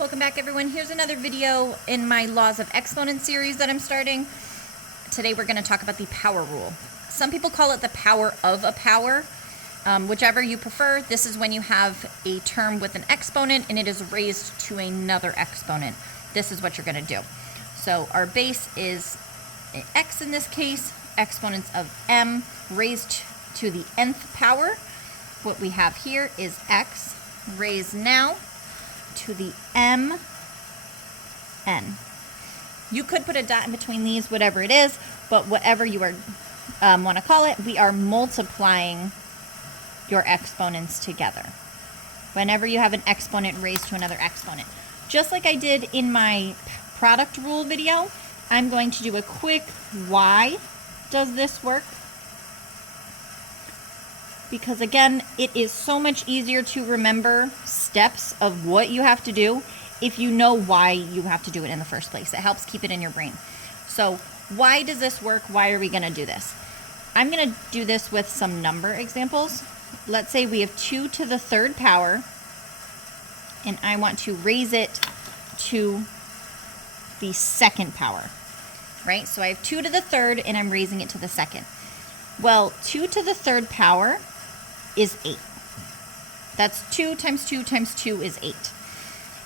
Welcome back, everyone. Here's another video in my Laws of Exponents series that I'm starting. Today we're going to talk about the power rule. Some people call it the power of a power. Whichever you prefer, this is when you have a term with an exponent and it is raised to another exponent. This is what you're going to do. So our base is x in this case, exponents of m raised to the nth power. What we have here is x raised now to the mn. You could put a dot in between these, whatever it is, but whatever you are want to call it, we are multiplying your exponents together. Whenever you have an exponent raised to another exponent. Just like I did in my product rule video, I'm going to do a quick why does this work? Because again, it is so much easier to remember steps of what you have to do if you know why you have to do it in the first place. It helps keep it in your brain. So why does this work? Why are we going to do this? I'm going to do this with some number examples. Let's say we have 2 to the third power, and I want to raise it to the second power, right? So I have 2 to the third, and I'm raising it to the second. Well, 2 to the third power is 8. That's 2 times 2 times 2 is 8.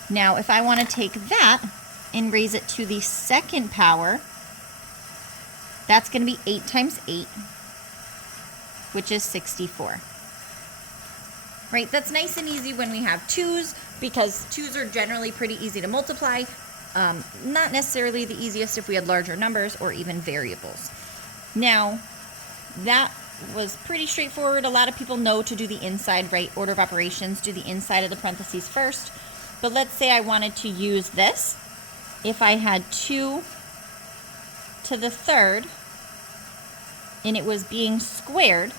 Now, if I want to take that and raise it to the second power, that's going to be 8 times 8, which is 64. Right? That's nice and easy when we have 2's, because 2's are generally pretty easy to multiply. Not necessarily the easiest if we had larger numbers or even variables. Now, that was pretty straightforward. A lot of people know to do the inside, right? Order of operations, do the inside of the parentheses first. But let's say I wanted to use this. If I had 2 to the third and it was being squared,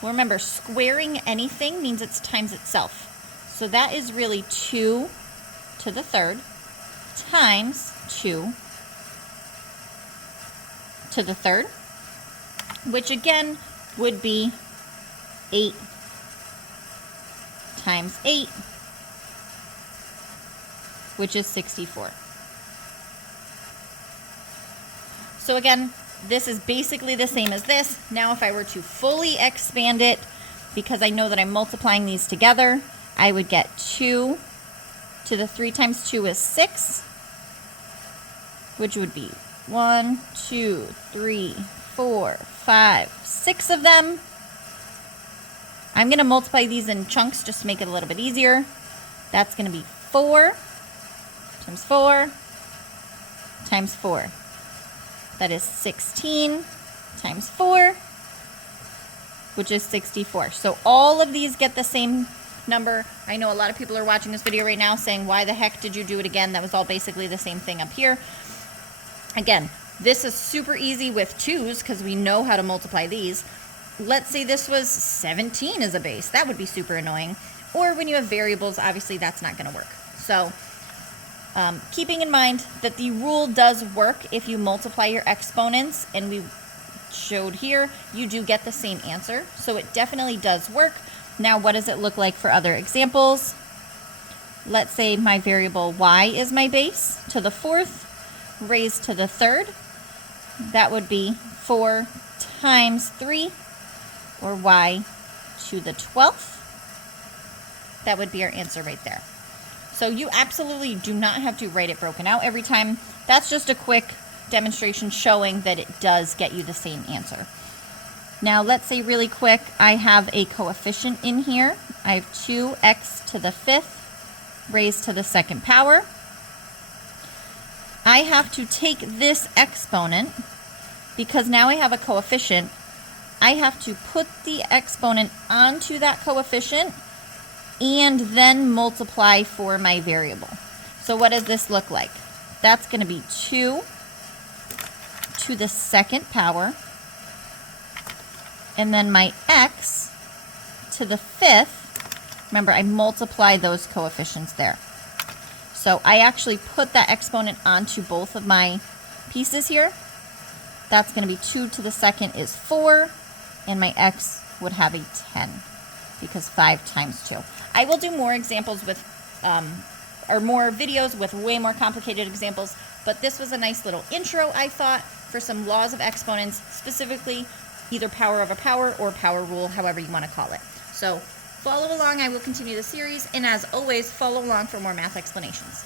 well, remember, squaring anything means it's times itself. So that is really 2 to the third times 2 to the third, which again would be 8 times 8, which is 64. So again, this is basically the same as this. Now if I were to fully expand it, because I know that I'm multiplying these together, I would get 2 to the 3 times 2 is 6, which would be 1, 2, 3, 4, 5, 6 of them. I'm going to multiply these in chunks just to make it a little bit easier. That's going to be 4 times 4 times 4. That is 16 times 4, which is 64. So all of these get the same number. I know a lot of people are watching this video right now saying, why the heck did you do it again? That was all basically the same thing up here. Again, this is super easy with 2's because we know how to multiply these. Let's say this was 17 as a base. That would be super annoying. Or when you have variables, obviously that's not going to work. So keeping in mind that the rule does work if you multiply your exponents, and we showed here, you do get the same answer. So it definitely does work. Now, what does it look like for other examples? Let's say my variable y is my base to the fourth raised to the third. That would be 4 times 3, or y to the 12th. That would be our answer right there. So you absolutely do not have to write it broken out every time. That's just a quick demonstration showing that it does get you the same answer. Now let's say really quick, I have a coefficient in here. I have 2x to the 5th raised to the second power. I have to take this exponent, because now I have a coefficient. I have to put the exponent onto that coefficient and then multiply for my variable. So what does this look like? That's going to be 2 to the second power, and then my x to the 5th. Remember, I multiply those coefficients there. So I actually put that exponent onto both of my pieces here. That's going to be 2 to the second is 4, and my x would have a 10. because 5 times 2. I will do more examples with or more videos with way more complicated examples, but this was a nice little intro, I thought, for some laws of exponents, specifically either power of a power or power rule, however you want to call it. So follow along, I will continue the series, and as always, follow along for more math explanations.